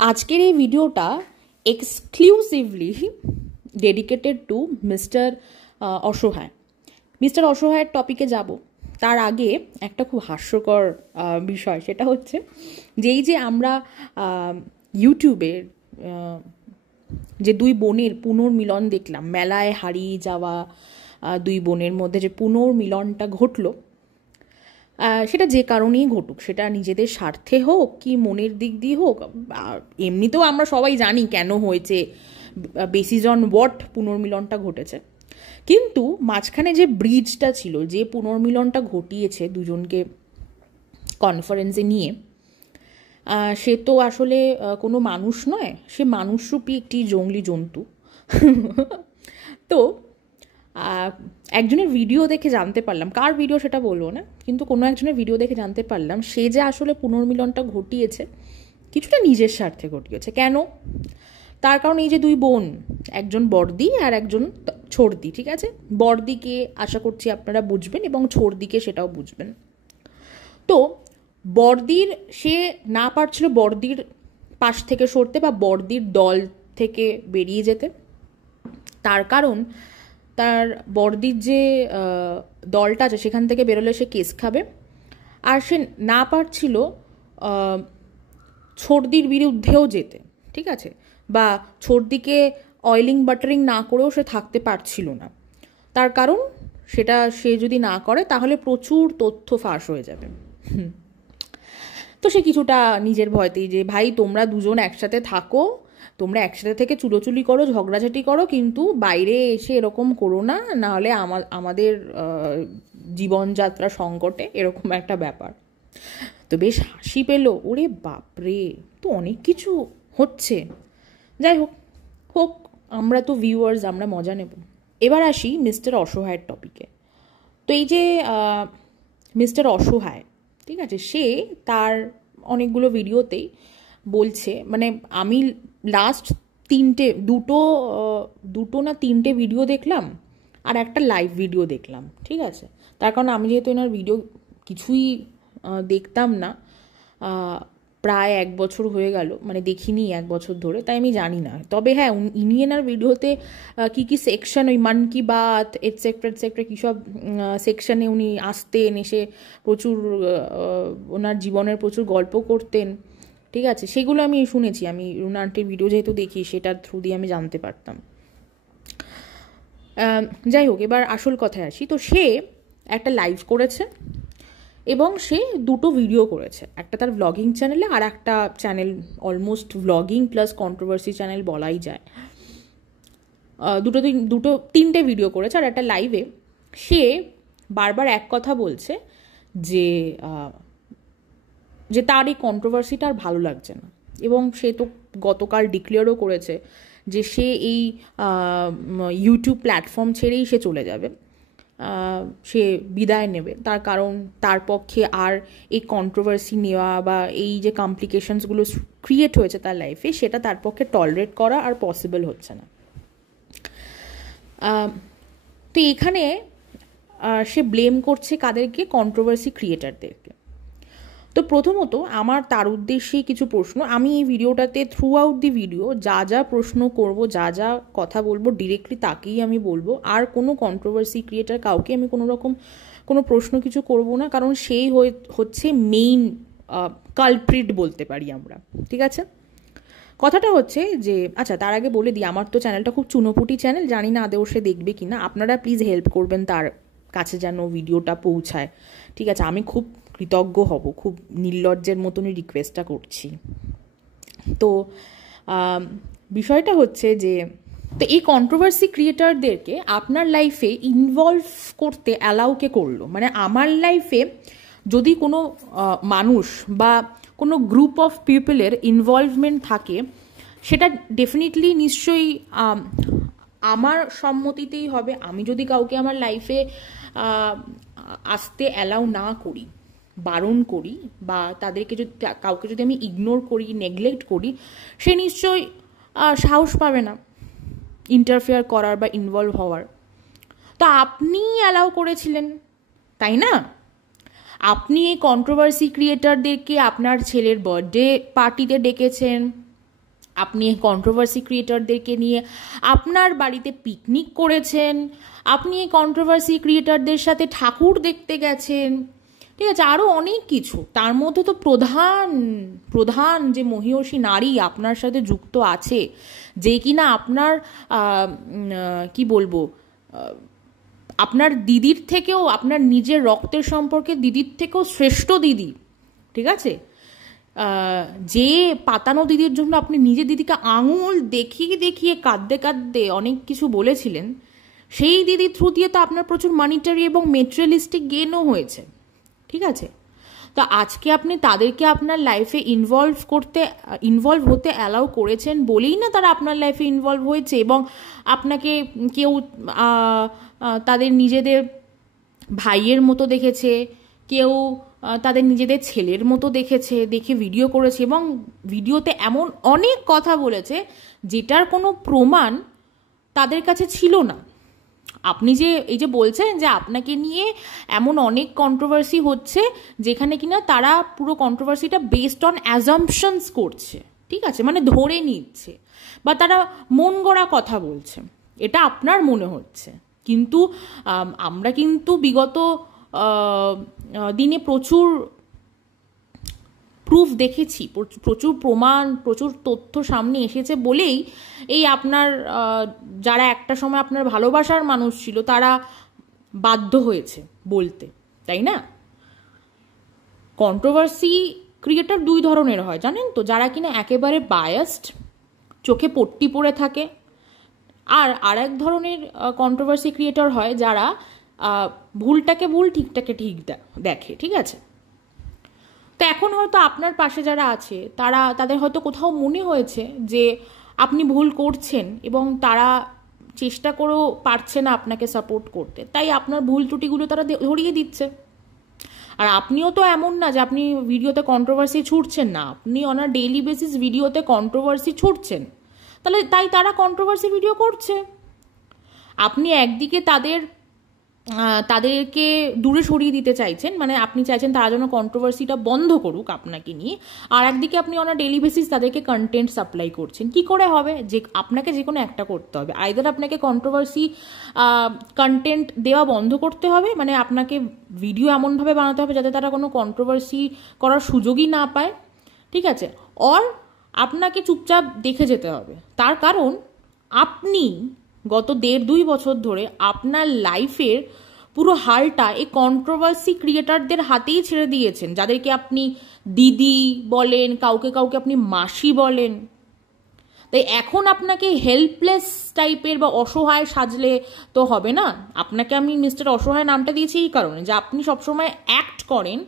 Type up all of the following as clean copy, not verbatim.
আজকের এই ভিডিওটা এক্সক্লুসিভলি ডেডিকেটেড টু মিস্টার অসহায়। মিস্টার অসহায়ের টপিকে যাব তার আগে একটা খুব হাস্যকর বিষয়, সেটা হচ্ছে যেই যে আমরা ইউটিউবের যে দুই বোনের পুনর্মিলন দেখলাম, মেলায় হারিয়ে যাওয়া দুই বোনের মধ্যে যে পুনর্মিলনটা ঘটলো, সেটা যে কারণেই ঘটুক, সেটা নিজেদের স্বার্থে হোক কি মনের দিক দিয়ে হোক, এমনিতেও আমরা সবাই জানি কেন হয়েছে, বেসিস অন হোয়াট পুনর্মিলনটা ঘটেছে। কিন্তু মাঝখানে যে ব্রিজটা ছিল, যে পুনর্মিলনটা ঘটিয়েছে দুজনকে কনফারেন্সে নিয়ে, সে তো আসলে কোনো মানুষ নয়, সে মানুষরূপী একটি জঙ্গলি জন্তু। তো একজনের ভিডিও দেখে জানতে পারলাম, কার ভিডিও সেটা বলবো না, কিন্তু কোনো একজনের ভিডিও দেখে জানতে পারলাম সে যে আসলে পুনর্মিলনটা ঘটিয়েছে কিছুটা নিজের স্বার্থে ঘটিয়েছে। কেন? তার কারণ এই যে দুই বোন, একজন বড়দি আর একজন ছোড়দি, ঠিক আছে? বড়দিকে আশা করছি আপনারা বুঝবেন এবং ছোড়দিকে সেটাও বুঝবেন। তো বড়দির, সে না পারছিল বড়দির পাশ থেকে সরতে বা বড়দির দল থেকে বেরিয়ে যেতে। তার কারণ তার বড়দির যে দলটা আছে সেখান থেকে বেরোলে সে কেস খাবে, আর সে না পারছিল ছোড়দির বিরুদ্ধেও যেতে, ঠিক আছে? বা ছোড়দিকে অয়েলিং বাটারিং না করেও সে থাকতে পারছিল না। তার কারণ সেটা সে যদি না করে তাহলে প্রচুর তথ্য ফাঁস হয়ে যাবে। তো সে কিছুটা নিজের ভয়তেই, যে ভাই তোমরা দুজন একসাথে থাকো, তোমরা একসাথে থেকে চুলোচুলি করো, ঝগড়াঝাটি করো, কিন্তু বাইরে এসে এরকম করো না, নাহলে আমাদের জীবনযাত্রা সংকটে, এরকম একটা ব্যাপার। তো বেশ হাসি পেলো, ওরে বাপরে, তো অনেক কিছু হচ্ছে। যাই হোক হোক, আমরা তো ভিউয়ার্স, আমরা মজা নেব। এবার আসি মিস্টার অসহায়ের টপিকে। তো এই যে মিস্টার অসহায়, ঠিক আছে, সে তার অনেকগুলো ভিডিওতেই বলছে, মানে আমি লাস্ট দুটো না তিনটে ভিডিও দেখলাম আর একটা লাইভ ভিডিও দেখলাম, ঠিক আছে? তার কারণ আমি যেহেতু এনার ভিডিও কিছুই দেখতাম না, প্রায় 1 বছর হয়ে গেল, মানে দেখিনি 1 বছর ধরে, তাই আমি জানি না। তবে হ্যাঁ, ইনি এনার ভিডিওতে কী কী সেকশন, ওই মান কি বাত এটসেট্রা এটসেট্রা কী সব সেকশনে উনি আসতেন, এসে প্রচুর ওনার জীবনের প্রচুর গল্প করতেন, ঠিক আছে? সেগুলো আমি শুনেছি, আমি রুনা আন্টির ভিডিও যেহেতু দেখি সেটার থ্রু দিয়ে আমি জানতে পারতাম। যাই হোক, এবার আসল কথায় আসি। তো সে একটা লাইভ করেছে এবং সে দুটো ভিডিও করেছে, একটা তার ভ্লগিং চ্যানেলে আর একটা channel, almost vlogging plus controversy channel বলাই যায়। তিনটে ভিডিও করেছে, আর একটা লাইভে সে বারবার এক কথা বলছে যে তার এই কন্ট্রোভার্সিটা আর ভালো লাগছে না, এবং সে তো গতকাল ডিক্লেয়ারও করেছে যে সে এই ইউটিউব প্ল্যাটফর্ম ছেড়েই সে চলে যাবে, সে বিদায় নেবে। তার কারণ তার পক্ষে আর এই কন্ট্রোভার্সি নেওয়া বা এই যে কমপ্লিকেশনসগুলো ক্রিয়েট হয়েছে তার লাইফে, সেটা তার পক্ষে টলারেট করা আর পসিবল হচ্ছে না। তো এখানে সে ব্লেম করছে কাদেরকে? কন্ট্রোভার্সি ক্রিয়েটারদেরকে। তো প্রথমত আমার তার উদ্দেশ্যেই কিছু প্রশ্ন, আমি এই ভিডিওটাতে থ্রু আউট দি ভিডিও যা যা প্রশ্ন করব, যা যা কথা বলবো, ডিরেক্টলি তাকেই আমি বলবো, আর কোনো কন্ট্রোভার্সি ক্রিয়েটার কাউকে আমি কোনো রকম কোনো প্রশ্ন কিছু করব না, কারণ সেই হচ্ছে মেইন কালপ্রিট বলতে পারি আমরা, ঠিক আছে? কথাটা হচ্ছে যে, আচ্ছা তার আগে বলে দিই, আমার তো চ্যানেলটা খুব চুনোপুটি চ্যানেল, জানি না আদৌ সে দেখবে কি না, আপনারা প্লিজ হেল্প করবেন তার কাছে যেন ভিডিওটা পৌঁছায়, ঠিক আছে? আমি খুব কৃতজ্ঞ হব, খুব নির্লজ্জের মতনই রিকোয়েস্টটা করছি। তো বিষয়টা হচ্ছে যে, তো এই কন্ট্রোভার্সি ক্রিয়েটারদেরকে আপনার লাইফে ইনভলভ করতে অ্যালাউ কে করলো? মানে আমার লাইফে যদি কোনো মানুষ বা কোনো গ্রুপ অফ পিপলের ইনভলভমেন্ট থাকে, সেটা ডেফিনেটলি নিশ্চয়ই আমার সম্মতিতেই হবে। আমি যদি কাউকে আমার লাইফে আসতে অ্যালাউ না করি, বারণ করি, বা তাদেরকে যদি, কাউকে যদি আমি ইগনোর করি, নেগলেক্ট করি, সে নিশ্চয়ই সাহস পাবে না ইন্টারফেয়ার করার বা ইনভলভ হওয়ার। তো আপনি অ্যালাউ করেছিলেন, তাই না? আপনি এই কন্ট্রোভার্সি ক্রিয়েটারদেরকে আপনার ছেলের বার্থডে পার্টিতে ডেকেছেন, আপনি কন্ট্রোভার্সি ক্রিয়েটরদেরকে নিয়ে আপনার বাড়িতে পিকনিক করেছেন, আপনি এই কন্ট্রোভার্সি ক্রিয়েটরদের সাথে ঠাকুর দেখতে গেছেন, ঠিক আছে, আরও অনেক কিছু। তার মধ্যে তো প্রধান যে মহীয়সী নারী আপনার সাথে যুক্ত আছে, যে কিনা আপনার কি বলবো, আপনার দিদির থেকেও, আপনার নিজের রক্তের সম্পর্কে দিদির থেকেও শ্রেষ্ঠ দিদি, ঠিক আছে, যে পাতানো দিদির জন্য আপনি নিজের দিদিকে আঙুল দেখিয়ে দেখিয়ে কাঁদতে কাঁদতে অনেক কিছু বলেছিলেন, সেই দিদির থ্রু দিয়ে তো আপনার প্রচুর মানিটারি এবং মেটেরিয়ালিস্টিক গেনও হয়েছে, ঠিক আছে। তো আজকে আপনি তাদেরকে আপনার লাইফে ইনভলভ হতে অ্যালাউ করেছেন বলেই না তারা আপনার লাইফে ইনভলভ হয়েছে, এবং আপনাকে কেউ তাদের নিজেদের ভাইয়ের মতো দেখেছে, কেউ তাদের নিজেদের ছেলের মতো দেখে ভিডিও করেছে, এবং ভিডিওতে এমন অনেক কথা বলেছে যেটার কোনো প্রমাণ তাদের কাছে ছিল না। আপনি যে এই যে বলছেন যে আপনাকে নিয়ে এমন অনেক কন্ট্রোভার্সি হচ্ছে যেখানে কিনা তারা পুরো কন্ট্রোভার্সিটা বেসড অন অ্যাজাম্পশনস করছে, ঠিক আছে, মানে ধরে নিচ্ছে, বা তারা মন গড়া কথা বলছে, এটা আপনার মনে হচ্ছে। কিন্তু আমরা কিন্তু বিগত দিনে প্রচুর প্রুফ দেখেছি, প্রচুর প্রমাণ, প্রচুর তথ্য সামনে এসেছে বলেই এই আপনার যারা একটা সময় আপনার ভালোবাসার মানুষ ছিল তারা বাধ্য হয়েছে বলতে, তাই না? কন্ট্রোভার্সি ক্রিয়েটর দুই ধরনের হয় জানেন তো, যারা কিনা একেবারে বায়াসড, চোখে পট্টি পড়ে থাকে, আর এক ধরনের কন্ট্রোভার্সি ক্রিয়েটর হয় যারা ভুলটাকে ভুল, ঠিকটাকে ঠিক দেখে, ঠিক আছে। তো এখন হয়তো আপনার পাশে যারা আছে তাদের হয়তো কোথাও মনে হয়েছে যে আপনি ভুল করছেন, এবং তারা চেষ্টা করেও পারছে না আপনাকে সাপোর্ট করতে, তাই আপনার ভুল ত্রুটিগুলো তারা ধরিয়ে দিচ্ছে। আর আপনিও তো এমন না যে আপনি ভিডিওতে কন্ট্রোভার্সি ছুটছেন না, আপনি অন আ ডেইলি বেসিস ভিডিওতে কন্ট্রোভার্সি ছুটছেন, তাই তারা কন্ট্রোভার্সি ভিডিও করছে। আপনি একদিকে তাদেরকে দূরে সরিয়ে দিতে চাইছেন, মানে আপনি চাইছেন তারা যেন কন্ট্রোভার্সিটা বন্ধ করুক আপনাকে নিয়ে, আর একদিকে আপনি অন আ ডেইলি বেসিস তাদেরকে কন্টেন্ট সাপ্লাই করছেন। কি করে হবে? যে আপনাকে যে কোনো একটা করতে হবে, আইদার আপনাকে কন্ট্রোভার্সি কন্টেন্ট দেওয়া বন্ধ করতে হবে, মানে আপনাকে ভিডিও এমনভাবে বানাতে হবে যাতে তারা কোনো কন্ট্রোভার্সি করার সুযোগই না পায়, ঠিক আছে, অর আপনাকে চুপচাপ দেখে যেতে হবে। তার কারণ আপনি গত 1.5-2 বছর ধরে আপনার লাইফের পুরো হালটা এই কন্ট্রোভার্সি ক্রিয়েটারদের হাতেই ছেড়ে দিয়েছেন, যাদেরকে আপনি দিদি বলেন, কাউকে আপনি মাসি বলেন। তাই এখন আপনাকে হেল্পলেস টাইপের বা অসহায় সাজলে তো হবে না। আপনাকে আমি মিস্টার অসহায় নামটা দিয়েছি এই কারণে যে আপনি সবসময় অ্যাক্ট করেন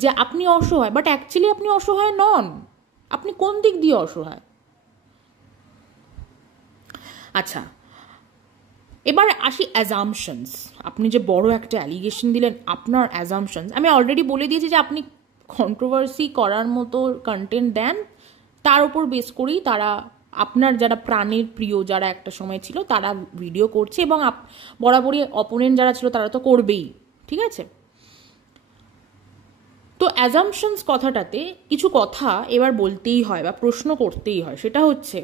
যে আপনি অসহায়, বাট অ্যাকচুয়ালি আপনি অসহায় নন। আপনি কোন দিক দিয়ে অসহায়? আচ্ছা, এবার আসি অ্যাজাম্পশনস। আপনি যে বড় একটা অ্যালিগেশন দিলেন, আপনার অ্যাজাম্পশনস, আমি অলরেডি বলে দিয়েছি যে আপনি কন্ট্রোভার্সি করার মতো কন্টেন্ট দেন, তার উপর বেস করেই তারা আপনার যারা প্রাণের প্রিয় যারা একটা সময় ছিল তারা ভিডিও করছে, এবং বরাবরই অপোনেন্ট যারা ছিল তারা তো করবেই, ঠিক আছে। তো অ্যাজাম্পশনস কথাটাতে কিছু কথা এবার বলতেই হয় বা প্রশ্ন করতেই হয়, সেটা হচ্ছে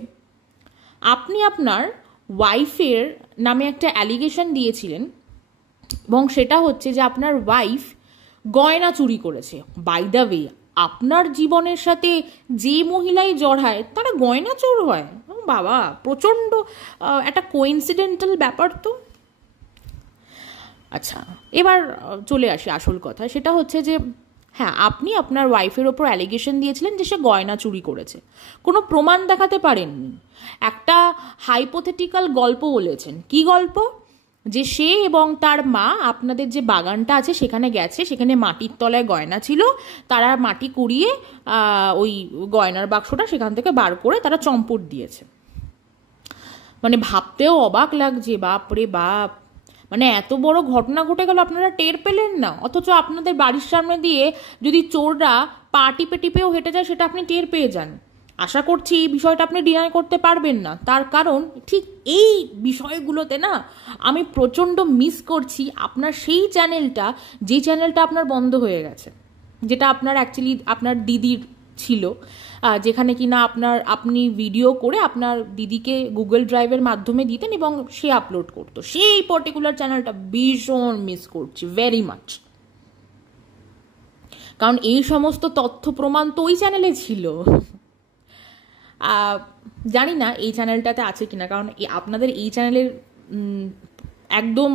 আপনি আপনার ওয়াইফের নামে একটা অ্যালিগেশন দিয়েছিলেন, এবং সেটা হচ্ছে যে আপনার ওয়াইফ গয়না চুরি করেছে। বাই দ্য ওয়ে, আপনার জীবনের সাথে যে মহিলাই জড়ায় তারা গয়না চোর হয়? বাবা, প্রচণ্ড একটা কোইন্সিডেন্টাল ব্যাপার তো। আচ্ছা, এবার চলে আসি আসল কথা, সেটা হচ্ছে যে হ্যাঁ, আপনি আপনার ওয়াইফের ওপর অ্যালিগেশন দিয়েছিলেন যে সে গয়না চুরি করেছে, কোনো প্রমাণ দেখাতে পারেননি, একটা হাইপোথেটিক্যাল গল্প বলেছেন। কি গল্প? যে সে এবং তার মা আপনাদের যে বাগানটা আছে সেখানে গেছে, সেখানে মাটির তলায় গয়না ছিল, তারা মাটি কুড়িয়ে ওই গয়নার বাক্সটা সেখান থেকে বার করে তারা চম্পট দিয়েছে। মানে ভাবতেও অবাক লাগছে, বাপ রে বাপ, মানে এত বড় ঘটনা ঘটে গেল আপনারা টের পেলেন না, অথচ আপনাদের বাড়ির সামনে দিয়ে যদি চোররা পা টিপে টিপেও হেঁটে যায় সেটা আপনি টের পেয়ে যান। আশা করছি এই বিষয়টা আপনি ডিনাই করতে পারবেন না, তার কারণ ঠিক এই বিষয়গুলোতে না আমি প্রচণ্ড মিস করছি আপনার সেই চ্যানেলটা, যে চ্যানেলটা আপনার বন্ধ হয়ে গেছে, যেটা আপনার অ্যাকচুয়ালি আপনার দিদির ছিল, যেখানে কিনা আপনি ভিডিও করে আপনার দিদিকে গুগল ড্রাইভের মাধ্যমে দিতেন এবং সে আপলোড করতো। সেই পার্টিকুলার চ্যানেলটা ভীষণ মিস করছি, ভেরি মাচ। কারণ এই সমস্ত তথ্য প্রমাণ তো ওই চ্যানেলে ছিল। জানি না এই চ্যানেলটাতে আছে কিনা, কারণ আপনাদের এই চ্যানেলের একদম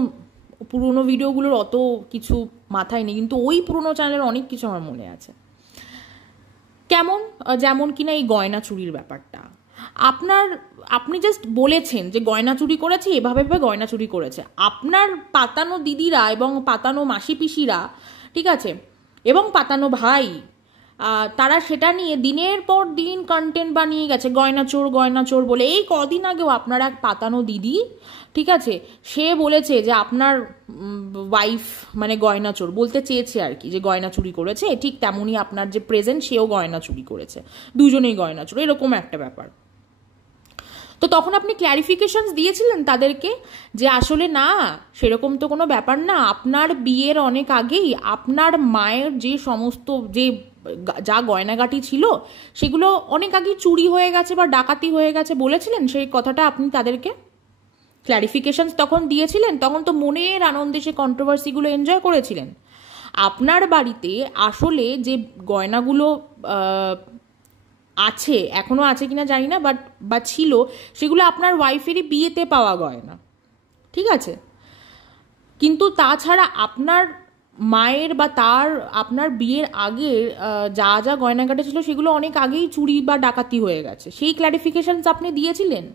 পুরনো ভিডিওগুলোর অত কিছু মাথায় নেই, কিন্তু ওই পুরনো চ্যানেলের অনেক কিছু আমার মনে আছে। কেমন, যেমন কিনা এই গয়না চুরির ব্যাপারটা, আপনি জাস্ট বলেছেন যে গয়না চুরি করেছে, এভাবে গয়না চুরি করেছে। আপনার পাতানো দিদিরা এবং পাতানো মাসি পিসিরা, ঠিক আছে, এবং পাতানো ভাই, তারা সেটা নিয়ে দিনের পর দিন কন্টেন্ট বানিয়ে গেছে, গয়না চোর বলে। এই কদিন আগেও আপনার এক পাতানো দিদি, ঠিক আছে, সে বলেছে যে আপনার ওয়াইফ মানে গয়না চোর, বলতে চেয়েছে আর কি যে গয়না চুরি করেছে, ঠিক তেমনই আপনার যে প্রেজেন্ট সেও গয়না চুরি করেছে, দুজনেই গয়না চোর, এরকম একটা ব্যাপার। তো তখন আপনি ক্ল্যারিফিকেশনস দিয়েছিলেন তাদেরকে যে আসলে না, সেরকম তো কোনো ব্যাপার না, আপনার বিয়ের অনেক আগেই আপনার মায়ের যে সমস্ত যা গয়নাগাটি ছিল সেগুলো অনেক আগেই চুরি হয়ে গেছে বা ডাকাতি হয়ে গেছে বলেছিলেন? সেই কথাটা আপনি তাদেরকে ক্ল্যারিফিকেশনস তখন দিয়েছিলেন? তখন তো মনের আনন্দে সে কন্ট্রোভার্সিগুলো এনজয় করেছিলেন। আপনার বাড়িতে আসলে যে গয়নাগুলো আছে, এখনো আছে কিনা জানি না, বাট ছিল, সেগুলো আপনার ওয়াইফেরই বিয়েতে পাওয়া গয়না, ঠিক আছে। কিন্তু তাছাড়া আপনার মায়ের বা আপনার বিয়ের আগের যা যা গয়নাগাটি ছিল সেগুলো অনেক আগেই চুরি বা ডাকাতি হয়ে গেছে, সেই ক্ল্যারিফিকেশনস আপনি দিয়েছিলেন?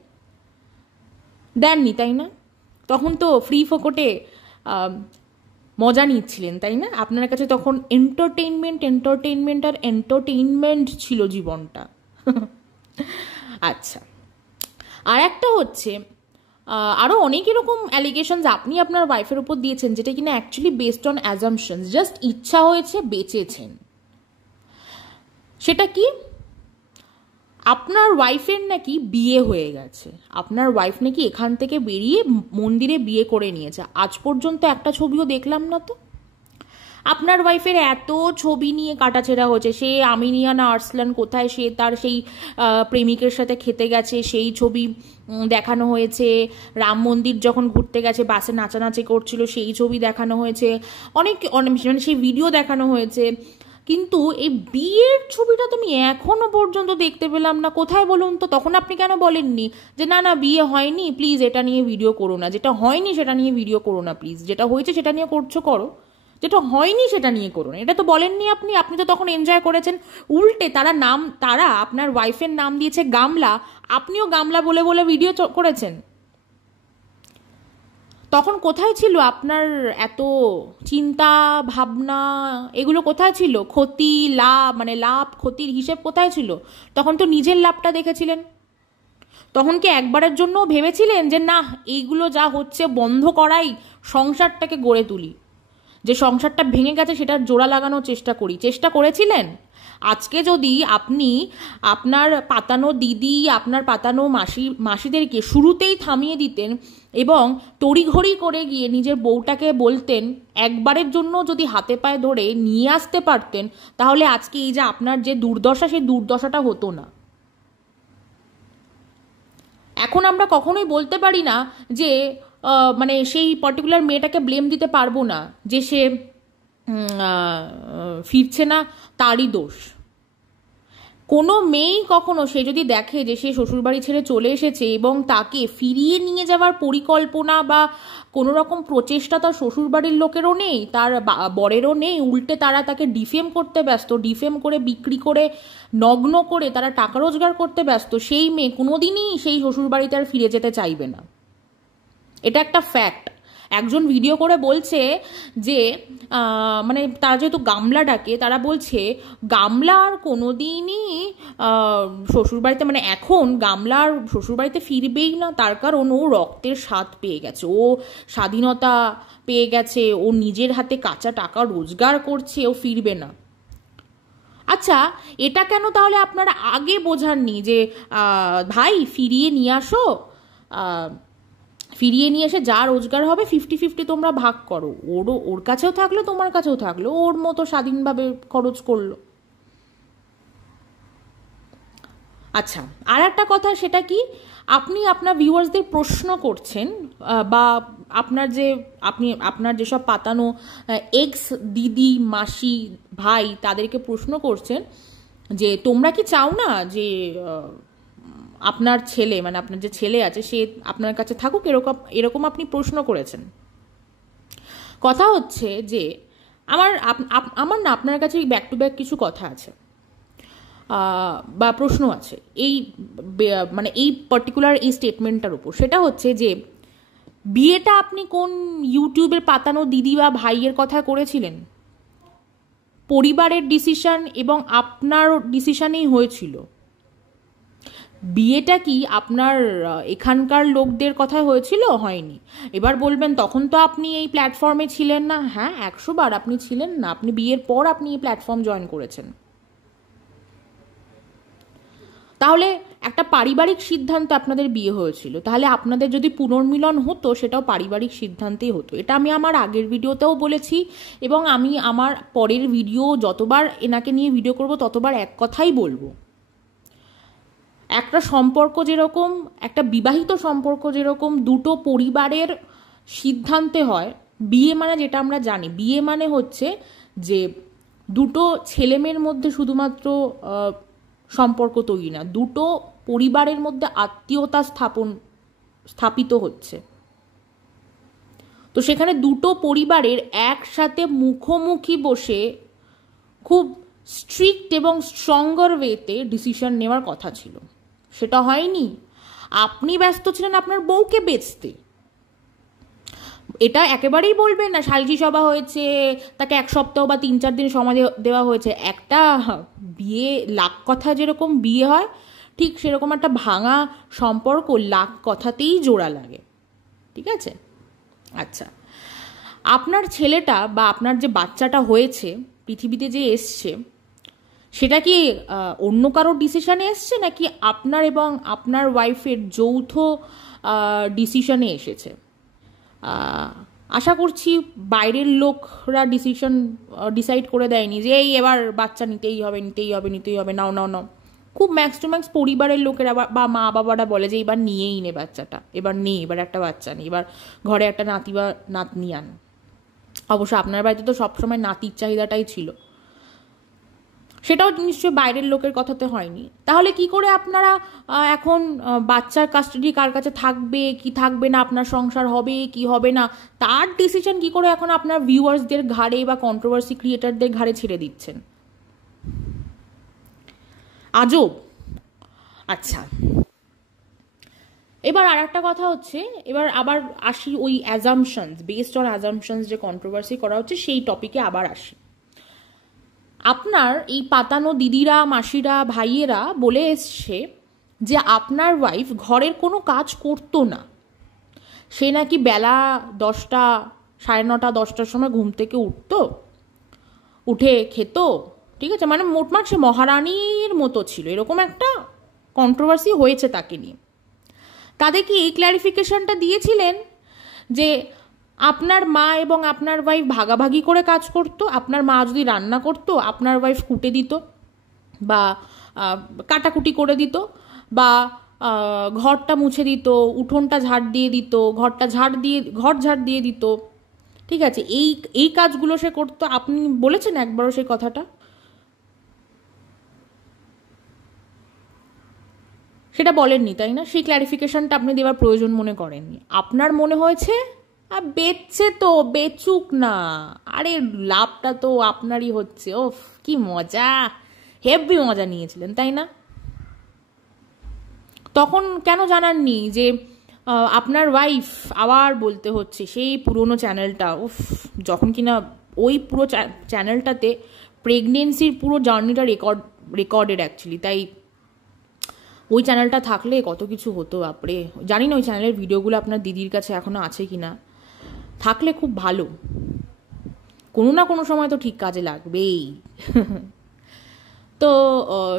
দেননি, তাই না? তখন তো ফ্রি ফোকটে মজা নিচ্ছিলেন, তাই না? আপনার কাছে তখন এন্টারটেইনমেন্ট ছিল জীবনটা। আচ্ছা, আর একটা হচ্ছে, আরও অনেক এরকম অ্যালিগেশনস আপনি আপনার ওয়াইফের উপর দিয়েছেন যেটা কিনা actually based on assumptions, just ইচ্ছা হয়েছে বেঁচেছেন। সেটা কি? আপনার ওয়াইফের নাকি বিয়ে হয়ে গেছে, আপনার ওয়াইফ নাকি এখান থেকে বেরিয়ে মন্দিরে বিয়ে করে নিয়েছে। আজ পর্যন্ত একটা ছবিও দেখলাম না তো। আপনার ওয়াইফের এত ছবি নিয়ে কাটাছেড়া হয়েছে, সে আমিনিয়া না আর্সলান কোথায়, সে তার সেই প্রেমিকের সাথে খেতে গেছে সেই ছবি দেখানো হয়েছে, রাম মন্দির যখন ঘুরতে গেছে বাসে নাচানাচি করছিল সেই ছবি দেখানো হয়েছে, অনেক মানে সেই ভিডিও দেখানো হয়েছে। কিন্তু এই বিয়ের ছবিটা তো আমি এখনো পর্যন্ত দেখতে পেলাম না, কোথায় বলুন তো? তখন আপনি কেন বলেননি যে না না বিয়ে হয়নি, প্লিজ এটা নিয়ে ভিডিও করো না, যেটা হয়নি সেটা নিয়ে ভিডিও করো না প্লিজ, যেটা হয়েছে সেটা নিয়ে করো, যেটা হয়নি সেটা নিয়ে করো না? এটা তো বলেননি আপনি তো তখন এনজয় করেছেন। উল্টে তারা আপনার ওয়াইফের নাম দিয়েছে গামলা, আপনিও গামলা বলে বলে ভিডিও করেছেন। তখন কোথায় ছিল আপনার এত চিন্তা ভাবনা, এগুলো কোথায় ছিল? লাভ ক্ষতির হিসেব কোথায় ছিল? তখন তো নিজের লাভটা দেখেছিলেন। তখন কি একবারের জন্য ভেবেছিলেন যে না, এইগুলো যা হচ্ছে বন্ধ করাই, সংসারটাকে গড়ে তুলি, যে সংসারটা ভেঙে গেছে সেটার জোড়া লাগানোর চেষ্টা করেছিলেন? আজকে যদি আপনি আপনার পাতানো দিদি, আপনার পাতানো মাসিদেরকে শুরুতেই থামিয়ে দিতেন এবং তড়িঘড়ি করে গিয়ে নিজের বউটাকে বলতেন, একবারের জন্য যদি হাতে পায়ে ধরে নিয়ে আসতে পারতেন, তাহলে আজকে এই যে আপনার যে দুর্দশা, সেই দুর্দশাটা হতো না। এখন আমরা কখনোই বলতে পারি না যে মানে সেই পার্টিকুলার মেয়েটাকে ব্লেম দিতে পারবো না যে সে ফিরছে না, তারই দোষ। কোনো মেয়েই কখনো, সে যদি দেখে যে সে শ্বশুরবাড়ি ছেড়ে চলে এসেছে এবং তাকে ফিরিয়ে নিয়ে যাওয়ার পরিকল্পনা বা কোনো রকম প্রচেষ্টা তার শ্বশুরবাড়ির লোকেরও নেই, তার বরেরও নেই, উল্টে তারা তাকে ডিফেম করতে ব্যস্ত, ডিফেম করে বিক্রি করে নগ্ন করে তারা টাকা রোজগার করতে ব্যস্ত, সেই মেয়ে কোনোদিনই সেই শ্বশুরবাড়িতে আর ফিরে যেতে চাইবে না। এটা একটা ফ্যাক্ট। একজন ভিডিও করে বলছে যে মানে তারা যেহেতু গামলা ডাকে, তারা বলছে গামলা আর কোনোদিনই শ্বশুরবাড়িতে, মানে এখন গামলা আর শ্বশুরবাড়িতে ফিরবেই না, তার কারণ ও রক্তের স্বাদ পেয়ে গেছে, ও স্বাধীনতা পেয়ে গেছে, ও নিজের হাতে কাঁচা টাকা রোজগার করছে, ও ফিরবে না। আচ্ছা, এটা কেন তাহলে আপনারা আগে বোঝাননি যে ভাই ফিরিয়ে নিয়ে আসো, ফিরিয়ে নিয়ে এসে যা রোজগার হবে 50-50 তোমরা ভাগ করো, ওর কাছেও থাকলো তোমার কাছেও থাকলো, ওর মতো স্বাধীনভাবে খরচ করলো। আচ্ছা, আর একটা কথা, সেটা কি, আপনি আপনার ভিউয়ার্সদের প্রশ্ন করছেন, বা আপনার যেসব পাতানো এক্স দিদি, মাসি, ভাই, তাদেরকে প্রশ্ন করছেন যে তোমরা কি চাও না যে আপনার ছেলে, মানে আপনার যে ছেলে আছে সে আপনার কাছে থাকুক, এরকম আপনি প্রশ্ন করেছেন। কথা হচ্ছে যে আমার না আপনার কাছে ব্যাক টু ব্যাক কিছু কথা আছে বা প্রশ্ন আছে মানে এই পার্টিকুলার এই স্টেটমেন্টটার উপর। সেটা হচ্ছে যে বিয়েটা আপনি কোন ইউটিউবের পাতানো দিদি বা ভাইয়ের কথা করেছিলেন? পরিবারের ডিসিশন এবং আপনার ডিসিশনেই হয়েছিল। বিয়েটা কি আপনার এখানকার লোকদের কথা হয়েছিল? হয়নি। এবার বলবেন তখন তো আপনি এই প্ল্যাটফর্মে ছিলেন না। হ্যাঁ, 100 বার আপনি ছিলেন না, আপনি বিয়ের পর আপনি এই প্ল্যাটফর্ম জয়েন করেছেন। তাহলে একটা পারিবারিক সিদ্ধান্ত আপনাদের বিয়ে হয়েছিল, তাহলে আপনাদের যদি পুনর্মিলন হতো সেটাও পারিবারিক সিদ্ধান্তেই হতো। এটা আমি আমার আগের ভিডিওতেও বলেছি, এবং আমি আমার পরের ভিডিও যতবার এনাকে নিয়ে ভিডিও করব ততবার এক কথাই বলবো। একটা সম্পর্ক যেরকম, একটা বিবাহিত সম্পর্ক যেরকম দুটো পরিবারের সিদ্ধান্তে হয়, বিয়ে মানে যেটা আমরা জানি, বিয়ে মানে হচ্ছে যে দুটো ছেলেমেয়ের মধ্যে শুধুমাত্র সম্পর্ক তৈরি না, দুটো পরিবারের মধ্যে আত্মীয়তা স্থাপিত হচ্ছে। তো সেখানে দুটো পরিবারের একসাথে মুখোমুখি বসে খুব স্ট্রিক্ট এবং স্ট্রঙ্গার ওয়েতে ডিসিশন নেওয়ার কথা ছিল, সেটা হয়নি। আপনি ব্যস্ত ছিলেন আপনার বউকে বেচতে। এটা একেবারেই বলবেন না সালিশি সভা হয়েছে, তাকে 1 সপ্তাহ বা 3-4 দিন সময় দেওয়া হয়েছে। একটা বিয়ে, লাখ কথা যেরকম বিয়ে হয়, ঠিক সেরকম একটা ভাঙা সম্পর্ক লাখ কথাতেই জোড়া লাগে। ঠিক আছে? আচ্ছা, আপনার ছেলেটা বা আপনার যে বাচ্চাটা হয়েছে, পৃথিবীতে যে এসছে, সেটা কি অন্য কারোর ডিসিশনে এসছে নাকি আপনার এবং আপনার ওয়াইফের যৌথ ডিসিশনে এসেছে? আশা করছি বাইরের লোকরা ডিসাইড করে দেয়নি যে এই এবার বাচ্চা নিতেই হবে, নাও। খুব ম্যাক্স টু ম্যাক্স পরিবারের লোকেরা বা মা বাবারা বলে যে এবার নিয়েই নে বাচ্চাটা, এবার একটা বাচ্চা নেই, এবার ঘরে একটা নাতি বা নাতনি আন। অবশ্য আপনার বাড়িতে তো সবসময় নাতির চাহিদাটাই ছিল, সেটাও নিশ্চয়ই বাইরের লোকের কথাতে হয়নি। তাহলে কি করে আপনারা এখন বাচ্চার কাস্টাডি কার কাছে থাকবে কি থাকবে না, আপনার সংসার হবে কি হবে না, তার ডিসিশন কি করে এখন আপনার ভিউয়ার্সদের ঘাড়ে বা কন্ট্রোভার্সি ক্রিয়েটারদের ঘাড়ে ছেড়ে দিচ্ছেন? আজব। আচ্ছা, এবার আর একটা কথা হচ্ছে, এবার আবার আসি ওই অ্যাজাম্পশনস, বেসড অন অ্যাজাম্পশনস যে কন্ট্রোভার্সি করা হচ্ছে সেই টপিকে আবার আসি। আপনার এই পাতানো দিদিরা, মাসিরা, ভাইয়েরা বলে এসছে যে আপনার ওয়াইফ ঘরের কোনো কাজ করতো না, সে নাকি বেলা 10টা, 9:30, 10টার সময় ঘুম থেকে উঠে খেত। ঠিক আছে, মানে মোটমাট সে মহারানীর মতো ছিল, এরকম একটা কন্ট্রোভার্সি হয়েছে তাকে নিয়ে। তাদেরকে এই ক্ল্যারিফিকেশনটা দিয়েছিলেন যে আপনার মা এবং আপনার ওয়াইফ ভাগাভাগি করে কাজ করতো। আপনার মা যদি রান্না করতো, আপনার ওয়াইফ কুটে দিত বা কাটাকুটি করে দিত, বা ঘরটা মুছে দিত, উঠোনটা ঝাড় দিয়ে দিত, ঘর ঝাড় দিয়ে দিত। ঠিক আছে, এই কাজগুলো সে করতো। আপনি বলেছেন একবারও সেই কথাটা? সেটা বলেননি, তাই না? সেই ক্ল্যারিফিকেশনটা আপনি দেওয়ার প্রয়োজন মনে করেননি। আপনার মনে হয়েছে বেচছে তো বেচুক না, আরে লাভটা তো আপনারই হচ্ছে। ওফ, কি মজা, হেভি মজা নিয়েছিলেন, তাই না? তখন কেন জানাননি যে আপনার ওয়াইফ, আবার বলতে হচ্ছে, সেই পুরনো চ্যানেলটা, উফ, যখন কিনা ওই পুরো চ্যানেলটাতে প্রেগনেন্সির পুরো জার্নিটা রেকর্ডেড অ্যাকচুয়ালি, তাই ওই চ্যানেলটা থাকলে কত কিছু হতো বাপরে। জানি না ওই চ্যানেলের ভিডিওগুলো আপনার দিদির কাছে এখনো আছে কি না, থাকলে খুব ভালো, কোনো না কোনো সময় তো ঠিক কাজে লাগবেই। তো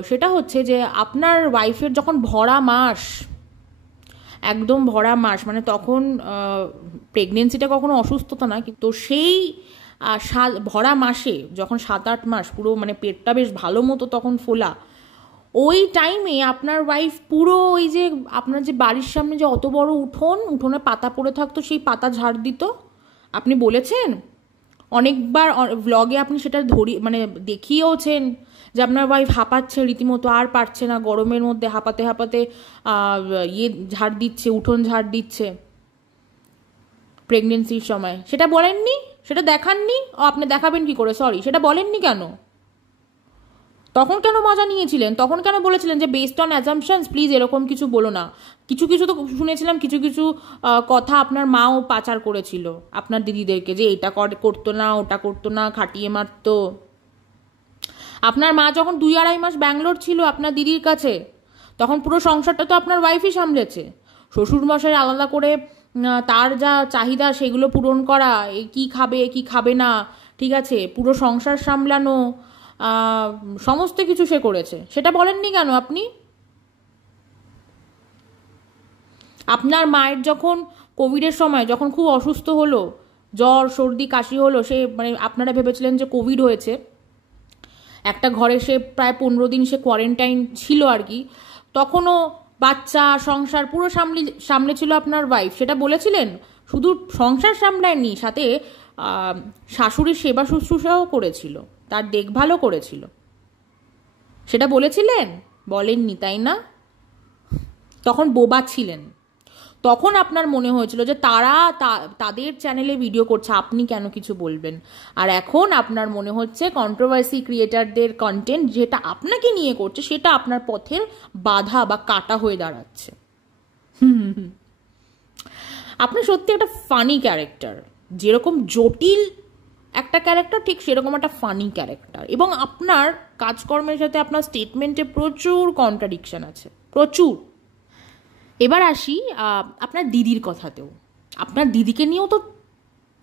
সেটা হচ্ছে যে আপনার ওয়াইফের যখন ভরা মাস, একদম ভরা মাস, মানে তখন প্রেগনেন্সিটা কখনো অসুস্থতা না, কিন্তু সেই ভরা মাসে যখন 7-8 মাস পুরো, মানে পেটটা বেশ ভালো মতো তখন ফোলা, ওই টাইমে আপনার ওয়াইফ পুরো ওই যে আপনার যে বাড়ির সামনে যে অত বড় উঠোনে পাতা পড়ে থাকতো, সেই পাতা ঝাড় দিত। আপনি বলেছেন অনেকবার ভ্লগে, আপনি সেটা মানে দেখিয়েওছেন যে আপনার ওয়াইফ হাঁপাচ্ছে রীতিমতো, আর পারছে না, গরমের মধ্যে হাঁপাতে হাঁপাতে ঝাড় দিচ্ছে, উঠোন ঝাড় দিচ্ছে প্রেগনেন্সির সময়। সেটা বলেননি, সেটা দেখাননি। আপনি দেখাবেন কি করে, সরি, সেটা বলেননি কেন? তখন কেন মজা নিয়েছিলেন? তখন কেন বলেছিলেন যে বেসড অন অ্যাজাম্পশনস প্লিজ এরকম কিছু বলো না? কিছু কিছু তো শুনেছিলাম, কিছু কিছু কথা আপনার মাও পাচার করেছিল আপনার দিদিদেরকে, যে এটা করতো না, ওটা করতো না, খাটিয়ে মারতো। আপনার মা যখন 2-2.5 মাস ব্যাঙ্গালোর ছিল আপনার দিদির কাছে, তখন পুরো সংসারটা তো আপনার ওয়াইফই সামলেছে। শ্বশুরমশাই আলাদা করে তার যা চাহিদা সেগুলো পূরণ করা, কি খাবে কি খাবে না, ঠিক আছে, পুরো সংসার সামলানো, সমস্ত কিছু সে করেছে। সেটা বলেননি কেন আপনি? আপনার মায়ের যখন কোভিডের সময় যখন খুব অসুস্থ হলো, জ্বর সর্দি কাশি হলো, সে মানে আপনারা ভেবেছিলেন যে কোভিড হয়েছে, একটা ঘরে সে প্রায় 15 দিন সে কোয়ারেন্টাইন ছিল আর কি, তখনও বাচ্চা সংসার পুরো সামলে ছিল আপনার ওয়াইফ। সেটা বলেছিলেন। শুধু সংসার সামলায়নি, সাথে শাশুড়ির সেবা শুশ্রূষাও করেছিল, তার দেখভালও করেছিল। সেটা বলেছিলেন? বলেননি, তাই না? তখন বোবা ছিলেন। তখন আপনার মনে হয়েছিল যে তারা তাদের চ্যানেলে ভিডিও করছে, আপনি কেন কিছু বলবেন? আর এখন আপনার মনে হচ্ছে কন্ট্রোভার্সি ক্রিয়েটারদের কন্টেন্ট যেটা আপনাকে নিয়ে করছে সেটা আপনার পথের বাধা বা কাটা হয়ে দাঁড়াচ্ছে। আপনি সত্যি একটা ফানি ক্যারেক্টার, যেরকম জটিল একটা ক্যারেক্টার ঠিক সেরকম একটা ফানি ক্যারেক্টার, এবং আপনার কাজকর্মের সাথে আপনার স্টেটমেন্টে প্রচুর কন্ট্রাডিকশন আছে, প্রচুর। এবার আসি আপনার দিদির কথাতেও। আপনার দিদিকে নিয়েও তো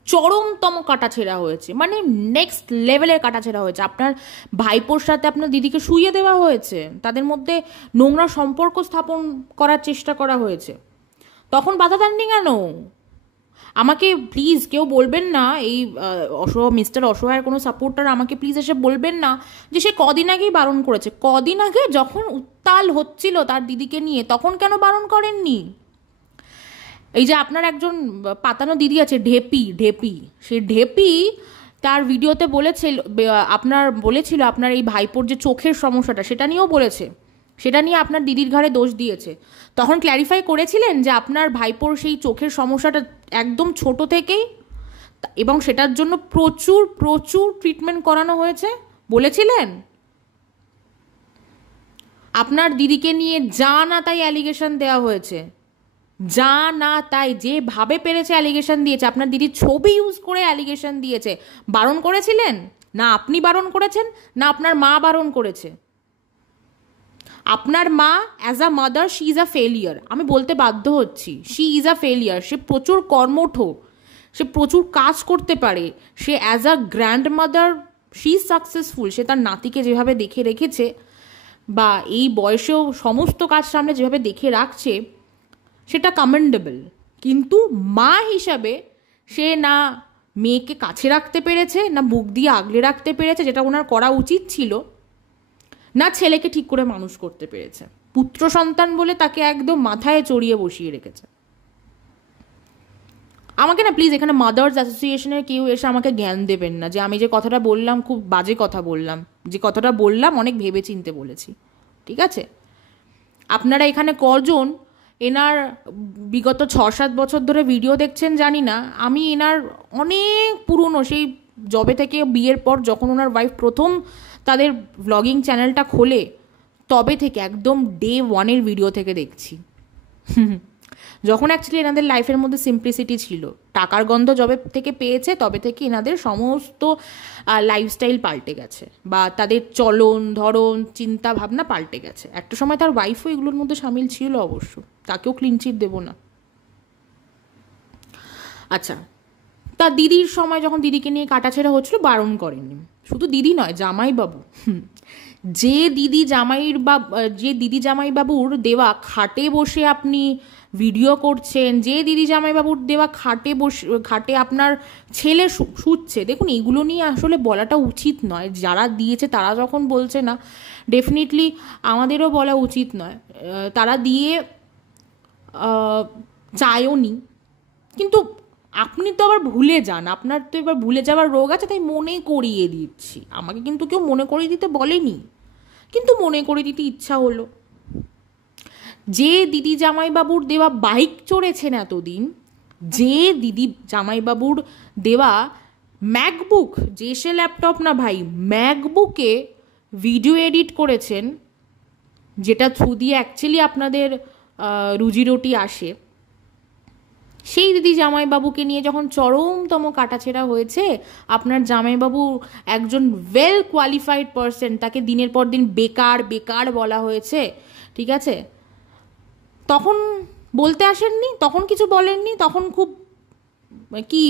চরমতম কাটাছেঁড়া হয়েছে, মানে নেক্সট লেভেলের কাটাছেঁড়া হয়েছে। আপনার ভাইপোর সাথে আপনার দিদিকে শুইয়ে দেওয়া হয়েছে, তাদের মধ্যে নোংরা সম্পর্ক স্থাপন করার চেষ্টা করা হয়েছে। তখন বাধা দেননি কেন? আমাকে প্লিজ কেউ বলবেন না, এই মিস্টার অসহায়ের কোনো সাপোর্টার আমাকে প্লিজ এসে বলবেন না যে সে কদিন আগেই বারণ করেছে। কদিন আগে যখন উত্তাল হচ্ছিল তার দিদিকে নিয়ে, তখন কেন বারণ করেননি? এই যে আপনার একজন পাতানো দিদি আছে, ঢেপি, সে ঢেপি তার ভিডিওতে বলেছিল আপনার এই ভাইপোর যে চোখের সমস্যাটা, সেটা নিয়েও বলেছে, সেটা নিয়ে আপনার দিদির ঘাড়ে দোষ দিয়েছে। তখন ক্ল্যারিফাই করেছিলেন যে আপনার ভাইপোর সেই চোখের সমস্যাটা একদম ছোট থেকেই, এবং সেটার জন্য প্রচুর প্রচুর ট্রিটমেন্ট করানো হয়েছে, বলেছিলেন। আপনার দিদিকে নিয়ে যা না তাই অ্যালিগেশন দেওয়া হয়েছে, যা না তাই যেভাবে পেরেছে অ্যালিগেশন দিয়েছে। আপনার দিদির ছবি ইউজ করে অ্যালিগেশন দিয়েছে। বারণ করেছিলেন? না আপনি বারণ করেছেন, না আপনার মা বারণ করেছে। আপনার মা as a mother she is a failure, আমি বলতে বাধ্য হচ্ছি, শি ইজ আ ফেলিয়ার। সে প্রচুর কর্মঠ, সে প্রচুর কাজ করতে পারে, সে as a grandmother she is successful. সে তার নাতিকে যেভাবে দেখে রেখেছে, বা এই বয়সেও সমস্ত কাজ সামনে যেভাবে দেখে রাখছে, সেটা কমেন্ডেবল। কিন্তু মা হিসাবে সে না মেয়েকে কাছে রাখতে পেরেছে, না বুক দিয়ে আগলে রাখতে পেরেছে, যেটা ওনার করা উচিত ছিল, না ছেলেকে ঠিক করে মানুষ করতে পেরেছে। পুত্র সন্তান বলে তাকে একদম মাথায় চড়িয়ে বসিয়ে রেখেছে। আমাকে না প্লিজ এখানে মাদার্স অ্যাসোসিয়েশনের কেউ এসে আমাকে জ্ঞান দেবেন না যে আমি যে কথাটা বললাম খুব বাজে কথা বললাম। যে কথাটা বললাম অনেক ভেবে চিনতে বলেছি, ঠিক আছে? আপনারা এখানে কজন এনার বিগত 6-7 বছর ধরে ভিডিও দেখছেন জানি না, আমি এনার অনেক পুরনো, সেই জবে থেকে বিয়ের পর যখন ওনার ওয়াইফ প্রথম তাদের ভ্লগিং চ্যানেলটা খোলে, তবে থেকে একদম ডে 1 ভিডিও থেকে দেখছি। যখন অ্যাকচুয়ালি এনাদের লাইফের মধ্যে সিম্পলিসিটি ছিল, টাকার গন্ধ যবে থেকে পেয়েছে তবে থেকে এনাদের সমস্ত লাইফস্টাইল পাল্টে গেছে, বা তাদের চলন ধরন চিন্তা ভাবনা পাল্টে গেছে। একটা সময় তার ওয়াইফও এগুলোর মধ্যে সামিল ছিল অবশ্য, তাকেও ক্লিন চিট দেবো না। আচ্ছা, তার দিদির সময় যখন দিদিকে নিয়ে কাটাছেড়া হচ্ছিল বারণ করেননি, শুধু দিদি নয়, জামাইবাবু। যে দিদি জামাইবাবুর দেওয়া খাটে বসে আপনি ভিডিও করছেন, যে দিদি জামাইবাবুর দেওয়া খাটে আপনার ছেলে শুচ্ছে, দেখুন এগুলো নিয়ে আসলে বলাটা উচিত নয়। যারা দিয়েছে তারা যখন বলছে না, ডেফিনেটলি আমাদেরও বলা উচিত নয়। তারা দিয়ে চায়ও নি, কিন্তু আপনি তো আবার ভুলে যান, আপনার তো এবার ভুলে যাওয়ার রোগ আছে, তাই মনে করিয়ে দিচ্ছি। আমাকে কিন্তু কেউ মনে করিয়ে দিতে বলেনি, কিন্তু মনে করে দিতে ইচ্ছা হলো। যে দিদি জামাইবাবুর দেওয়া বাইক চড়েছেন এতদিন, যে দিদি জামাইবাবুর দেওয়া ম্যাকবুক, যে সে ল্যাপটপ না ভাই, ম্যাকবুকে ভিডিও এডিট করেছেন, যেটা থ্রু দিয়ে অ্যাকচুয়ালি আপনাদের রুজিরুটি আসে, সেই দিদি জামাইবাবুকে নিয়ে যখন চরমতম কাটাছেড়া হয়েছে, আপনার জামাইবাবু একজন ওয়েল কোয়ালিফাইড পারসন, তাকে দিনের পর দিন বেকার বেকার বলা হয়েছে, ঠিক আছে, তখন বলতে আসেননি, তখন কিছু বলেননি, তখন খুব কি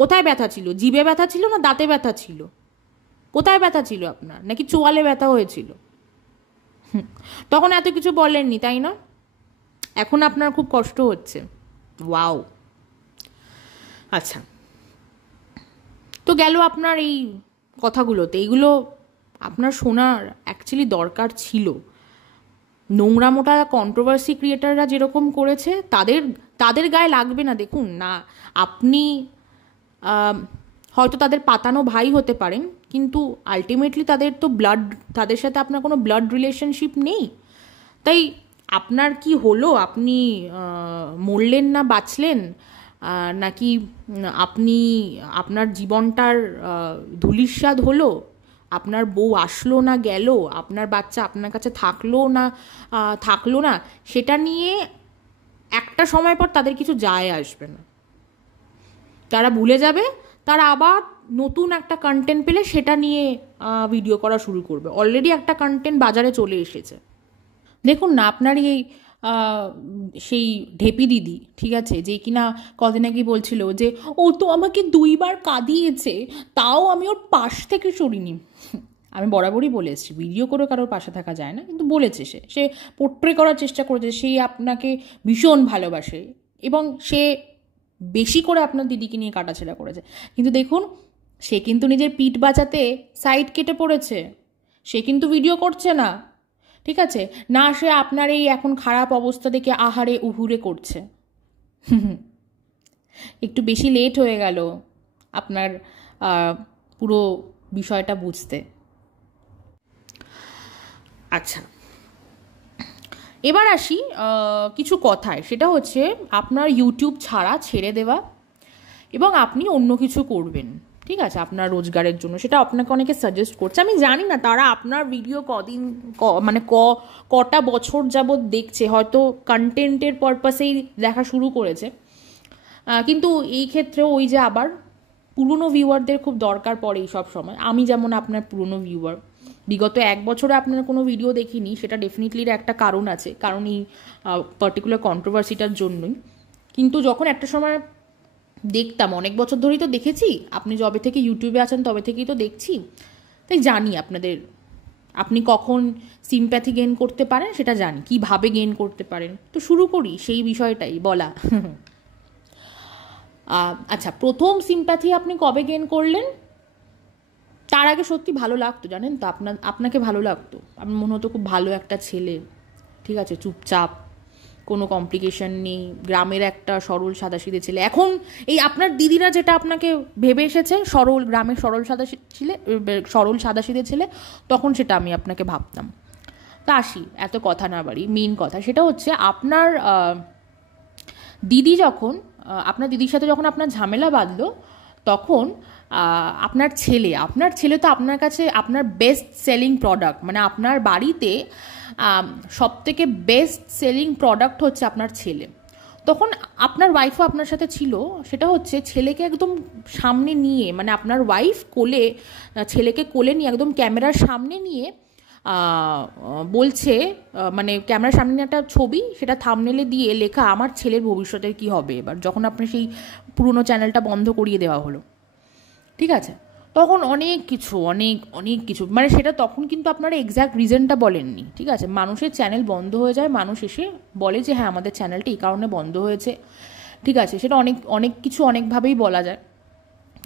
কোথায় ব্যথা ছিল? জিভে ব্যথা ছিল না দাঁতে ব্যথা ছিল? কোথায় ব্যথা ছিল আপনার? নাকি চোয়ালে ব্যথা হয়েছিল? তখন এত কিছু বলেননি, তাই না? এখন আপনার খুব কষ্ট হচ্ছে। ওয়াও। আচ্ছা, তো গেল আপনার এই কথাগুলোতে। এইগুলো আপনার শোনার অ্যাকচুয়ালি দরকার ছিল। নোংরা মোটা কন্ট্রোভার্সি ক্রিয়েটাররা যেরকম করেছে, তাদের গায়ে লাগবে না। দেখুন না, আপনি হয়তো তাদের পাতানো ভাই হতে পারেন, কিন্তু আলটিমেটলি তাদের সাথে আপনার কোনো ব্লাড রিলেশনশিপ নেই। তাই আপনার কি হলো? আপনি মরলেন না বাঁচলেন, নাকি আপনার জীবনটার ধূলিস্বাদ হলো, আপনার বউ আসলো না গেল, আপনার বাচ্চা আপনার কাছে থাকলো না, সেটা নিয়ে একটা সময় পর তাদের কিছু যায় আসবে না। তারা ভুলে যাবে, তারা আবার নতুন একটা কন্টেন্ট পেলে সেটা নিয়ে ভিডিও করা শুরু করবে। অলরেডি একটা কন্টেন্ট বাজারে চলে এসেছে। দেখুন না, আপনার এই সেই ঢেপি দিদি, ঠিক আছে, যে কিনা কদিন আগে বলছিল যে ও তো আমাকে 2 বার কাঁদিয়েছে, তাও আমি ওর পাশ থেকে সরিনি। আমি বরাবরই বলে এসেছি, ভিডিও করে কারোর পাশে থাকা যায় না, কিন্তু বলেছে সে পোট্রে করার চেষ্টা করেছে, সে আপনাকে ভীষণ ভালোবাসে এবং সে বেশি করে আপনার দিদিকে নিয়ে কাটাছেড়া করেছে। কিন্তু দেখুন, সে কিন্তু নিজের পিঠ বাঁচাতে সাইড কেটে পড়েছে, সে কিন্তু ভিডিও করছে না, ঠিক আছে না? সে আপনার এই এখন খারাপ অবস্থা দেখে আহারে উহুরে করছে। একটু বেশি লেট হয়ে গেল আপনার পুরো বিষয়টা বুঝতে। আচ্ছা, এবার আসি কিছু কথায়। সেটা হচ্ছে আপনার ইউটিউব ছেড়ে দেওয়া এবং আপনি অন্য কিছু করবেন, ঠিক আছে, আপনার রোজগারের জন্য। সেটা আপনাকে অনেকে সাজেস্ট করছে। আমি জানি না তারা আপনার ভিডিও কটা বছর যাবৎ দেখছে, হয়তো কন্টেন্টের পারপাসেই দেখা শুরু করেছে, কিন্তু এই ক্ষেত্রেও ওই যে আবার পুরনো ভিউয়ারদের খুব দরকার পড়ে এই সব সময়। আমি যেমন আপনার পুরনো ভিউয়ার, বিগত 1 বছরে আপনার কোনো ভিডিও দেখিনি, সেটা ডেফিনেটলি একটা কারণ আছে, কারণ এই পার্টিকুলার কন্ট্রোভার্সিটার জন্যই। কিন্তু যখন একটা সময় দেখতাম, অনেক বছর ধরেই তো দেখেছি, আপনি যবে থেকে ইউটিউবে আছেন তবে থেকেই তো দেখছি, তাই জানি আপনি কখন সিম্প্যাথি গেইন করতে পারেন সেটা জানি, কিভাবে গেইন করতে পারেন। তো শুরু করি সেই বিষয়টাই বলা। আচ্ছা, প্রথম সিম্প্যাথি আপনি কবে গেইন করলেন? তার আগে সত্যি ভালো লাগতো, জানেন তো, আপনাকে ভালো লাগতো, আপনার মনে হতো খুব ভালো একটা ছেলে, ঠিক আছে, চুপচাপ, কোনো কমপ্লিকেশন নেই, গ্রামের একটা সরল সাদাসিধে ছেলে। এখন এই আপনার দিদিরা যেটা আপনাকে ভেবে এসেছে গ্রামের সরল সাদাসিধে ছেলে, তখন সেটা আমি আপনাকে ভাবতাম। তা আসি, এত কথা না বাড়ি, মেইন কথা সেটা হচ্ছে আপনার দিদির সাথে যখন আপনার ঝামেলা বাঁধলো, তখন আপনার ছেলে তো আপনার কাছে আপনার বেস্ট সেলিং প্রোডাক্ট, মানে আপনার বাড়িতে সবথেকে বেস্ট সেলিং প্রোডাক্ট হচ্ছে আপনার ছেলে। তখন আপনার ওয়াইফও আপনার সাথে ছিল, সেটা হচ্ছে ছেলেকে একদম সামনে নিয়ে, মানে আপনার ওয়াইফ ছেলেকে কোলে নিয়ে একদম ক্যামেরার সামনে নিয়ে বলছে, মানে ক্যামেরার সামনে একটা ছবি, সেটা থাম্বনেলে দিয়ে লেখা আমার ছেলের ভবিষ্যতের কি হবে এবার, যখন আপনার সেই পুরনো চ্যানেলটা বন্ধ করিয়ে দেওয়া হলো, ঠিক আছে। তখন অনেক কিছু অনেক কিছু মানে সেটা তখন কিন্তু আপনারা এক্স্যাক্ট রিজনটা বলেননি, ঠিক আছে। মানুষের চ্যানেল বন্ধ হয়ে যায়, মানুষ এসে বলে যে হ্যাঁ আমাদের চ্যানেলটা এই কারণে বন্ধ হয়েছে, ঠিক আছে। সেটা অনেক কিছু অনেকভাবেই বলা যায়।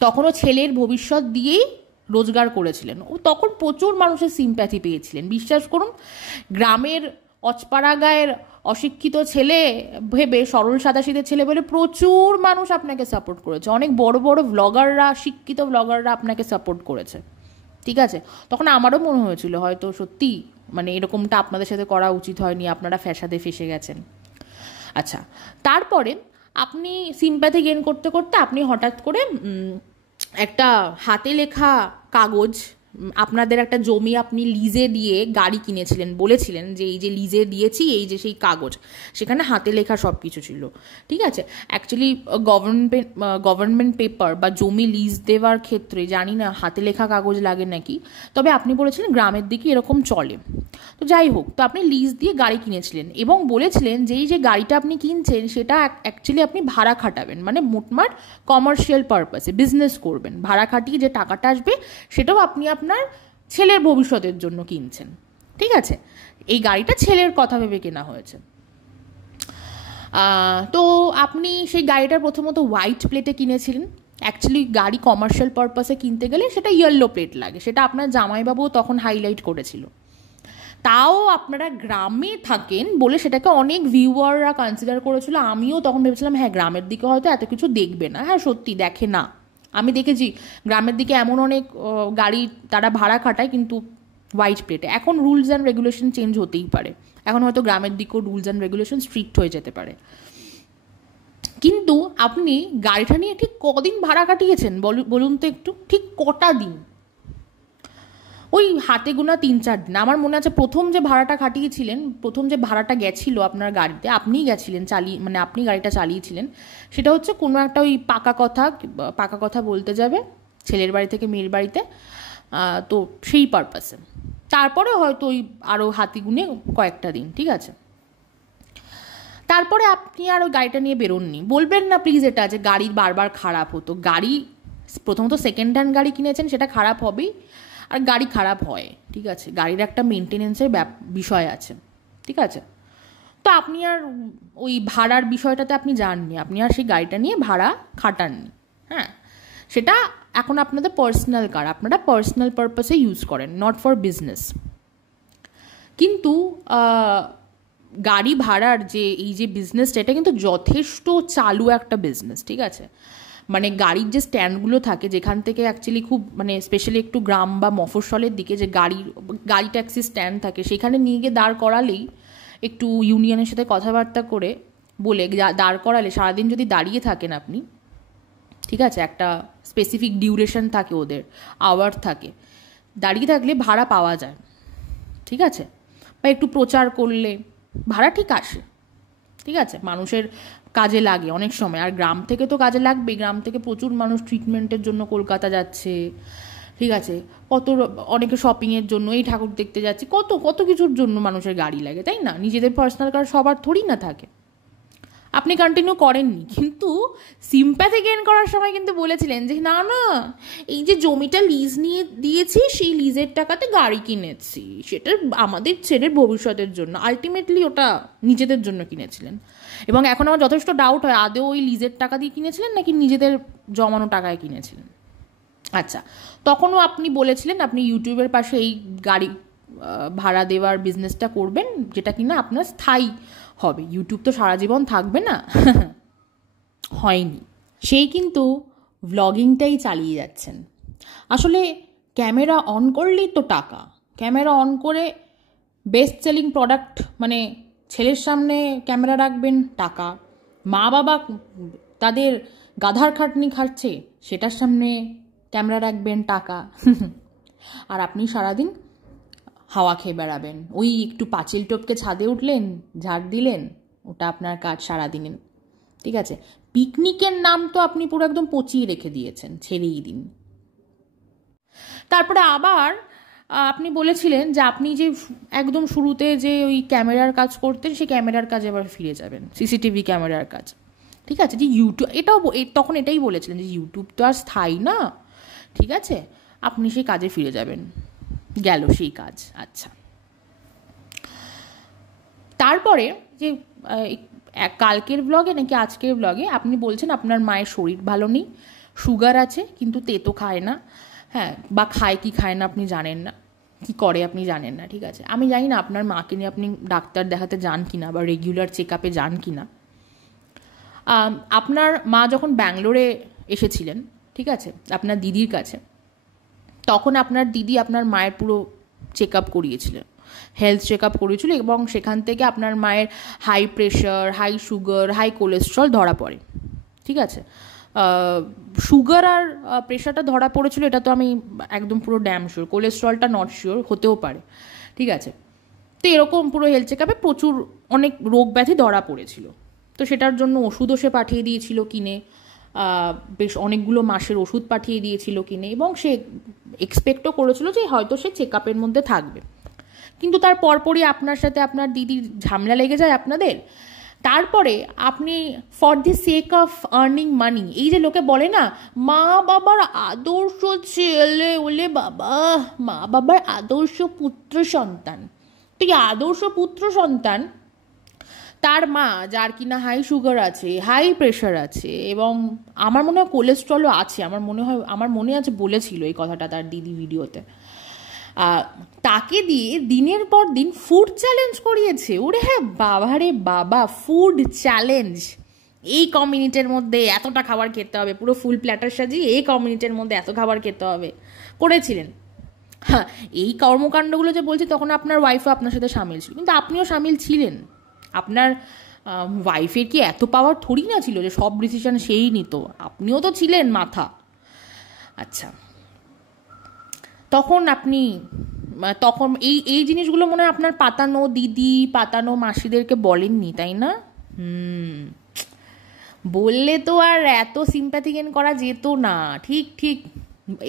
তখনও ছেলের ভবিষ্যৎ দিয়েই রোজগার করেছিলেন, ও তখন প্রচুর মানুষের সিম্প্যাথি পেয়েছিলেন, বিশ্বাস করুন। গ্রামের অচপাড়া গায়ের অশিক্ষিত ছেলে ভেবে, সরল সাদাসিধে ছেলে বলে প্রচুর মানুষ আপনাকে সাপোর্ট করেছে, অনেক বড় বড় ব্লগাররা, শিক্ষিত ব্লগাররা আপনাকে সাপোর্ট করেছে, ঠিক আছে। তখন আমারও মনে হয়েছিল হয়তো সত্যি মানে এরকমটা আপনাদের সাথে করা উচিত হয়নি, আপনারা ফ্যাসাদে ফেসে গেছেন। আচ্ছা, তারপরে আপনি সিম্প্যাথি গেইন করতে করতে আপনি হঠাৎ করে একটা হাতে লেখা কাগজ, আপনাদের একটা জমি আপনি লিজে দিয়ে গাড়ি কিনেছিলেন, বলেছিলেন যে এই যে লিজে দিয়েছি এই যে সেই কাগজ, সেখানে হাতে লেখা সব কিছু ছিল, ঠিক আছে। অ্যাকচুয়ালি গভর্নমেন্ট পেপার বা জমি লিজ দেওয়ার ক্ষেত্রে জানি না হাতে লেখা কাগজ লাগে নাকি, তবে আপনি বলেছিলেন গ্রামের দিকে এরকম চলে। তো যাই হোক, তো আপনি লিজ দিয়ে গাড়ি কিনেছিলেন এবং বলেছিলেন যে এই যে গাড়িটা আপনি কিনছেন সেটা অ্যাকচুয়ালি আপনি ভাড়া খাটাবেন, মানে মোটমাট কমার্শিয়াল পারপাসে বিজনেস করবেন, ভাড়া খাটিয়ে যে টাকাটা আসবে সেটাও আপনি আপনার ছেলের ভবিষ্যতের জন্য কিনছেন, ঠিক আছে। এই গাড়িটা ছেলের কথা ভেবে কেনা হয়েছে। তো আপনি সেই গাড়িটা প্রথমত হোয়াইট প্লেটে কিনেছিলেন। অ্যাকচুয়ালি গাড়ি কমার্শিয়াল পারপাসে কিনতে গেলে সেটা ইয়েলো প্লেট লাগে, সেটা আপনার জামাইবাবুও তখন হাইলাইট করেছিল। তাও আপনারা গ্রামে থাকেন বলে সেটাকে অনেক ভিউয়াররা কনসিডার করেছিল। আমিও তখন ভেবেছিলাম হ্যাঁ গ্রামের দিকে হয়তো এত কিছু দেখবে না, হ্যাঁ সত্যি দেখে না। আমি দেখেছি গ্রামের দিকে এমন অনেক গাড়ি তারা ভাড়া খাটায় কিন্তু হোয়াইট প্লেটে। এখন রুলস অ্যান্ড রেগুলেশন চেঞ্জ হতেই পারে, এখন হয়তো গ্রামের দিকেও রুলস অ্যান্ড রেগুলেশন স্ট্রিক্ট হয়ে যেতে পারে। কিন্তু আপনি গাড়িটা নিয়ে ঠিক কদিন ভাড়া কাটিয়েছেন বলুন তো একটু, ঠিক কটা দিন? ওই হাতে গোনা 3-4 দিন। আমার মনে আছে প্রথম যে ভাড়াটা খাটিয়েছিলেন, প্রথম যে ভাড়াটা গেছিল আপনার গাড়িতে, আপনিই গেছিলেন মানে আপনি গাড়িটা চালিয়েছিলেন, সেটা হচ্ছে কোনো একটা ওই পাকা কথা বলতে যাবে ছেলের বাড়ি থেকে মেয়ের বাড়িতে, তো সেই পারপাসে। তারপরে হয়তো ওই আরও হাতি গুনে কয়েকটা দিন, ঠিক আছে। তারপরে আপনি আর ওই গাড়িটা নিয়ে বেরোননি। বলবেন না প্লিজ এটা যে গাড়ি বারবার খারাপ হতো। গাড়ি প্রথমত সেকেন্ড হ্যান্ড গাড়ি কিনেছেন, সেটা খারাপ হবেই, আর গাড়ি খারাপ হয়, ঠিক আছে। গাড়ির একটা মেনটেনেন্সের বিষয় আছে, ঠিক আছে। তো আপনি আর ওই ভাড়ার বিষয়টাতে আপনি যাননি, আপনি আর সেই গাড়িটা নিয়ে ভাড়া খাটাননি, হ্যাঁ। সেটা এখন আপনাদের পার্সোনাল কার, আপনারা পার্সোনাল পারপাসে ইউজ করেন, নট ফর বিজনেস। কিন্তু গাড়ি ভাড়ার যে এই যে বিজনেসটা, এটা কিন্তু যথেষ্ট চালু একটা বিজনেস, ঠিক আছে। মানে গাড়ির যে স্ট্যান্ডগুলো থাকে যেখান থেকে অ্যাকচুয়ালি খুব মানে স্পেশালি একটু গ্রাম বা মফস্বলের দিকে যে গাড়ি ট্যাক্সি স্ট্যান্ড থাকে, সেখানে নিয়ে গিয়ে দাঁড় করালেই, একটু ইউনিয়নের সাথে কথাবার্তা করে বলে দাঁড় করালে, সারাদিন যদি দাঁড়িয়ে থাকেন আপনি, ঠিক আছে, একটা স্পেসিফিক ডিউরেশন থাকে ওদের, আওয়ার থাকে, দাঁড়িয়ে থাকলে ভাড়া পাওয়া যায়, ঠিক আছে। বা একটু প্রচার করলে ভাড়া ঠিক আসে, ঠিক আছে। মানুষের কাজে লাগে অনেক সময়, আর গ্রাম থেকে তো কাজে লাগবে, গ্রাম থেকে প্রচুর মানুষ ট্রিটমেন্টের জন্য কলকাতা যাচ্ছে, ঠিক আছে। অনেকে শপিংয়ের জন্য, এই ঠাকুর দেখতে যাচ্ছে, কত কিছুর জন্য মানুষের গাড়ি লাগে, তাই না? নিজেদের পার্সোনাল কার সবার থোড়ি না থাকে। আপনি কন্টিনিউ করেননি, কিন্তু সিম্প্যাথি গেইন করার সময় কিন্তু বলেছিলেন যে না না, এই যে জমিটা লিজ নিয়ে দিয়েছি সেই লিজের টাকাতে গাড়ি কিনেছি, সেটা আমাদের ছেলের ভবিষ্যতের জন্য। আলটিমেটলি ওটা নিজেদের জন্য কিনেছিলেন। এবং এখন আমার যথেষ্ট ডাউট হয় আদৌ ওই লিজের টাকা দিয়ে কিনেছিলেন নাকি নিজেদের জমানো টাকায় কিনেছিলেন। আচ্ছা, তখনও আপনি বলেছিলেন আপনি ইউটিউবের পাশে এই গাড়ি ভাড়া দেওয়ার বিজনেসটা করবেন, যেটা কিনা আপনার স্থায়ী হবে। ইউটিউব তো সারা জীবন থাকবে না। হয়নি, সেই কিন্তু ভ্লগিংটাই চালিয়ে যাচ্ছেন। আসলে ক্যামেরা অন করলেই তো টাকা, ক্যামেরা অন করে বেস্ট সেলিং প্রোডাক্ট মানে ছেলের সামনে ক্যামেরা রাখবেন, টাকা। মা বাবা তাদের গাধার খাটনি খাচ্ছে, সেটার সামনে ক্যামেরা রাখবেন, টাকা। আর আপনি সারাদিন হাওয়া খেয়ে বেড়াবেন, ওই একটু পাঁচিল টপকে ছাদে উঠলেন, ঝাড় দিলেন, ওটা আপনার কাজ সারাদিনের, ঠিক আছে। পিকনিকের নাম তো আপনি পুরো একদম পচিয়ে রেখে দিয়েছেন, ছেড়েই দিন। তারপরে আবার আপনি বলেছিলেন যে আপনি যে একদম শুরুতে যে ওই ক্যামেরার কাজ করতেন, সেই ক্যামেরার কাজে আবার ফিরে যাবেন, সিসিটিভি ক্যামেরার কাজ, ঠিক আছে। যে ইউটিউব, তখন এটাই বলেছিলেন যে ইউটিউব তো আর স্থায়ী না, ঠিক আছে, আপনি সেই কাজে ফিরে যাবেন, গেল সেই কাজ। আচ্ছা, তারপরে যে কালকের ব্লগে নাকি আজকের ব্লগে আপনি বলছেন আপনার মায়ের শরীর ভালো নেই, সুগার আছে, কিন্তু তেতো খায় না, হ্যাঁ, বা খায় কি খায় না আপনি জানেন না, কি করে আপনি জানেন না। ঠিক আছে, আমি জানি না আপনার মাকে নিয়ে আপনি ডাক্তার দেখাতে যান কিনা বা রেগুলার চেক আপে যান কিনা। আপনার মা যখন ব্যাঙ্গালোরে এসেছিলেন, ঠিক আছে, আপনার দিদির কাছে, তখন আপনার দিদি আপনার মায়ের পুরো চেক আপ করিয়েছিলেন, হেলথ চেক আপ করেছিল, এবং সেখান থেকে আপনার মায়ের high pressure, high sugar, high cholesterol ধরা পড়ে। ঠিক আছে, সুগার আর প্রেশারটা ধরা পড়েছিল এটা তো আমি একদম পুরো ড্যাম শিওর, কোলেস্ট্রলটা নট শিওর, হতেও পারে। ঠিক আছে, তো এরকম পুরো হেলথ চেক আপে প্রচুর অনেক রোগ ব্যাধি ধরা পড়েছিল, তো সেটার জন্য ওষুধও সে পাঠিয়ে দিয়েছিল কিনে, বেশ অনেকগুলো মাসের ওষুধ পাঠিয়ে দিয়েছিল কিনে, এবং সে এক্সপেক্টও করেছিল যে হয়তো সে চেক আপের মধ্যে থাকবে। কিন্তু তার পরপরই আপনার সাথে আপনার দিদির ঝামেলা লেগে যায় আপনাদের। তারপরে আপনি for the sake of earning money, এই যে লোকে বলে না মা বাবার আদর্শ ছেলে ওলে বাবা, মা বাবার আদর্শ পুত্র সন্তান, তো এই আদর্শ পুত্র সন্তান তার মা, যার কিনা হাই সুগার আছে, হাই প্রেশার আছে, এবং আমার মনে হয় কোলেস্ট্রলও আছে, আমার মনে আছে বলেছিল এই কথাটা তার দিদি ভিডিওতে, তাকে দিয়ে দিনের পর দিন ফুড চ্যালেঞ্জ করিয়েছে। ওরে হ্যাঁ, বাবা রে বাবা, ফুড চ্যালেঞ্জ, এই কমিউনিটির মধ্যে এতটা খাবার খেতে হবে, পুরো ফুল প্ল্যাটার সাজিয়ে এই কমিউনিটির মধ্যে এত খাবার খেতে হবে করেছিলেন। হ্যাঁ, এই কর্মকাণ্ডগুলো যে বলছি, তখন আপনার ওয়াইফও আপনার সাথে সামিল ছিল, কিন্তু আপনিও সামিল ছিলেন। আপনার ওয়াইফের কি এত পাওয়ার থোড়ি না ছিল যে সব ডিসিশন সেই নিত, আপনিও তো ছিলেন মাথা। আচ্ছা, তখন এই জিনিসগুলো মনে হয় আপনার পাতানো দিদি, পাতানো মাসিদেরকে বলেননি, তাই না? বললে তো আর এত সিম্প্যাথি গেইন করা যেত না। ঠিক ঠিক,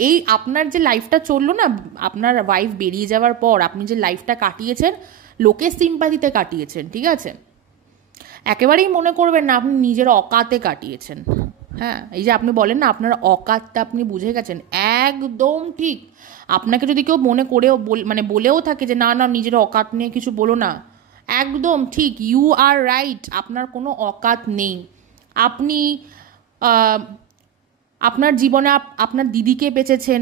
এই আপনার যে লাইফটা চললো না, আপনার ওয়াইফ বেরিয়ে যাওয়ার পর আপনি যে লাইফটা কাটিয়েছেন, লোকের সিম্প্যাথিতে কাটিয়েছেন। ঠিক আছে, একেবারেই মনে করবেন না আপনি নিজের অকাতে কাটিয়েছেন। হ্যাঁ, এই যে আপনি বলেন না আপনার অকাতটা আপনি বুঝে গেছেন, একদম ঠিক। আপনাকে যদি কেউ মনে করেও বলেও থাকে যে না না নিজের অকাত নিয়ে কিছু বলো না, একদম ঠিক, ইউ আর রাইট, আপনার কোনো অকাত নেই। আপনি আপনার জীবনে আপনার দিদিকে বেঁচেছেন,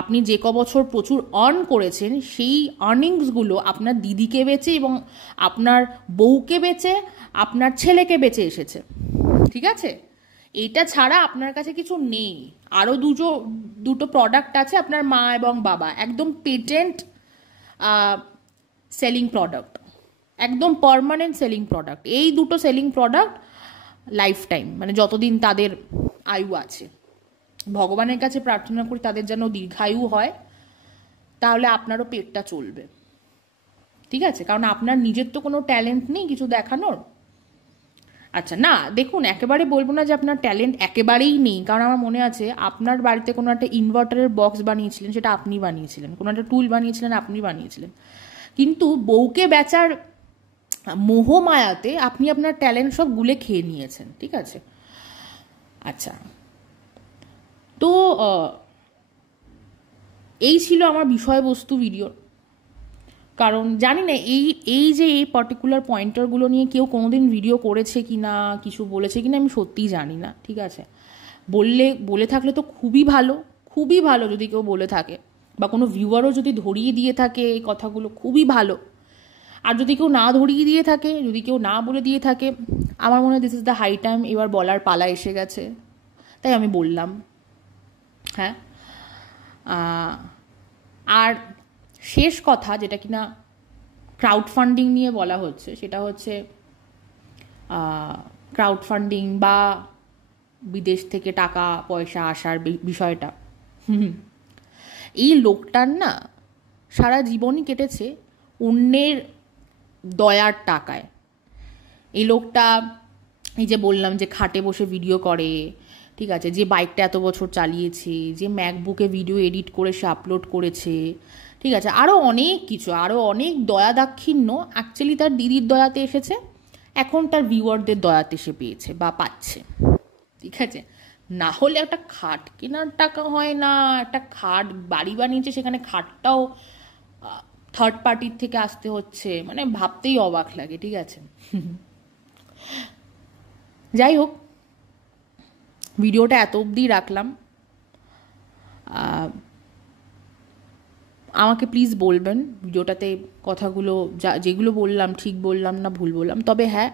আপনি যে বছর প্রচুর আর্ন করেছেন, সেই আর্নিংসগুলো আপনার দিদিকে বেচে এবং আপনার বউকে বেচে, আপনার ছেলেকে বেচে এসেছে। ঠিক আছে, এইটা ছাড়া আপনার কাছে কিছু নেই। আরও দুটো প্রোডাক্ট আছে আপনার মা এবং বাবা, একদম পেটেন্ট সেলিং প্রোডাক্ট, একদম পার্মানেন্ট সেলিং প্রোডাক্ট। এই দুটো সেলিং প্রোডাক্ট লাইফ টাইম, যতদিন তাদের আয়ু আছে, ভগবানের কাছে প্রার্থনা করি তাদের যেন দীর্ঘায়ু হয়, তাহলে আপনারও পেটটা চলবে। ঠিক আছে, কারণ আপনার নিজের তো কোনো ট্যালেন্ট নেই কিছু দেখানোর। আচ্ছা, না দেখুন, একেবারে বলবো না যে আপনার ট্যালেন্ট একেবারেই নেই, কারণ আমার মনে আছে আপনার বাড়িতে কোনো একটা ইনভার্টারের বক্স বানিয়েছিলেন, সেটা আপনি বানিয়েছিলেন, কোনো একটা টুল বানিয়েছিলেন, আপনি বানিয়েছিলেন, কিন্তু বউকে বেচার মোহমায়াতে আপনি আপনার ট্যালেন্ট সব গুলে খেয়ে নিয়েছেন। ঠিক আছে, আচ্ছা, তো এই ছিল আমার বিষয়বস্তু ভিডিওর। কারণ জানি না এই যে এই পার্টিকুলার পয়েন্টারগুলো নিয়ে কেউ কোনোদিন ভিডিও করেছে কি না, কিছু বলেছে কি না, আমি সত্যিই জানি না। ঠিক আছে, বলে থাকলে তো খুবই ভালো, খুবই ভালো যদি কেউ বলে থাকে, বা কোনো ভিউয়ারও যদি ধরিয়ে দিয়ে থাকে এই কথাগুলো, খুবই ভালো। আর যদি কেউ না ধরিয়ে দিয়ে থাকে, যদি কেউ না বলে দিয়ে থাকে, আমার মনে হয় this is the high time, এবার বলার পালা এসে গেছে, তাই আমি বললাম। হ্যাঁ, আর শেষ কথা যেটা কিনা ক্রাউড ফান্ডিং নিয়ে বলা হচ্ছে, সেটা হচ্ছে ক্রাউড ফান্ডিং বা বিদেশ থেকে টাকা পয়সা আসার বিষয়টা। এই লোকটার না সারা জীবনই কেটেছে অন্যের দয়ার টাকায়। এই লোকটা, এই যে বললাম যে খাটে বসে ভিডিও করে, ঠিক আছে, যে বাইকটা এত বছর চালিয়েছে, যে ম্যাকবুকে ভিডিও এডিট করে সে আপলোড করেছে, ঠিক আছে, আরও অনেক কিছু, আরও অনেক দয়া দাক্ষিণ্য অ্যাকচুয়ালি তার দিদির দয়াতে এসেছে, এখন তার ভিউয়ারদের দয়াতে সে পেয়েছে বা পাচ্ছে। ঠিক আছে, না হলে একটা খাট কেনার টাকা হয় না, একটা খাট বাড়ি বানিয়েছে সেখানে খাটটাও থার্ড পার্টির থেকে আসতে হচ্ছে, মানে ভাবতেই অবাক লাগে। ঠিক আছে, যাই হোক, ভিডিওটা এত অবধি রাখলাম। আমাকে প্লিজ বলবেন ভিডিওটাতে কথাগুলো যেগুলো বললাম ঠিক বললাম না ভুল বললাম। তবে হ্যাঁ,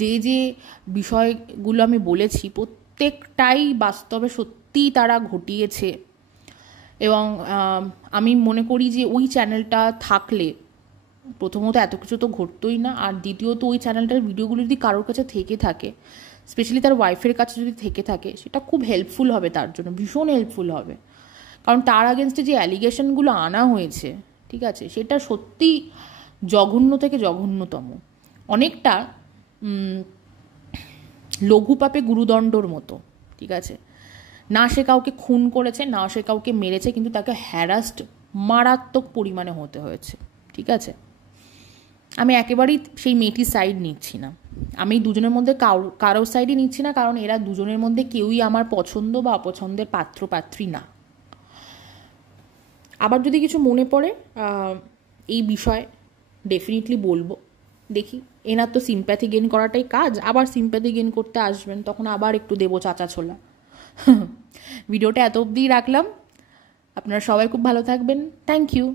যে যে বিষয়গুলো আমি বলেছি প্রত্যেকটাই বাস্তবে সত্যিই তারা ঘটিয়েছে, এবং আমি মনে করি যে ওই চ্যানেলটা থাকলে প্রথমত এত কিছু তো ঘটতোই না, আর দ্বিতীয়ত ওই চ্যানেলটার ভিডিওগুলো যদি কারোর কাছে থেকে থাকে, স্পেশালি তার ওয়াইফের কাছে যদি থেকে থাকে, সেটা খুব হেল্পফুল হবে, তার জন্য ভীষণ হেল্পফুল হবে। কারণ তার আগেনস্টে যে অ্যালিগেশনগুলো আনা হয়েছে, ঠিক আছে, সেটা সত্যি জঘন্য থেকে জঘন্যতম, অনেকটা লঘু পাপে গুরুদণ্ডর মতো। ঠিক আছে, না সে কাউকে খুন করেছে, না সে কাউকে মেরেছে, কিন্তু তাকে হ্যারাসড মারাত্মক পরিমাণে হতে হয়েছে। ঠিক আছে, আমি একেবারেই সেই মেয়েটির সাইড নিচ্ছি না, আমি দুজনের মধ্যে কারোর সাইডই নিচ্ছি না, কারণ এরা দুজনের মধ্যে কেউই আমার পছন্দ বা অপছন্দের পাত্র পাত্রী না। আবার যদি কিছু মনে পড়ে এই বিষয়ে ডেফিনেটলি বলবো। দেখি, এনার তো সিম্প্যাথি গেইন করাটাই কাজ, আবার সিম্প্যাথি গেইন করতে আসবেন, তখন আবার একটু দেবো চাচা ছোলা। ভিডিওটা এত অবধিই রাখলাম, আপনারা সবাই খুব ভালো থাকবেন, থ্যাংক ইউ।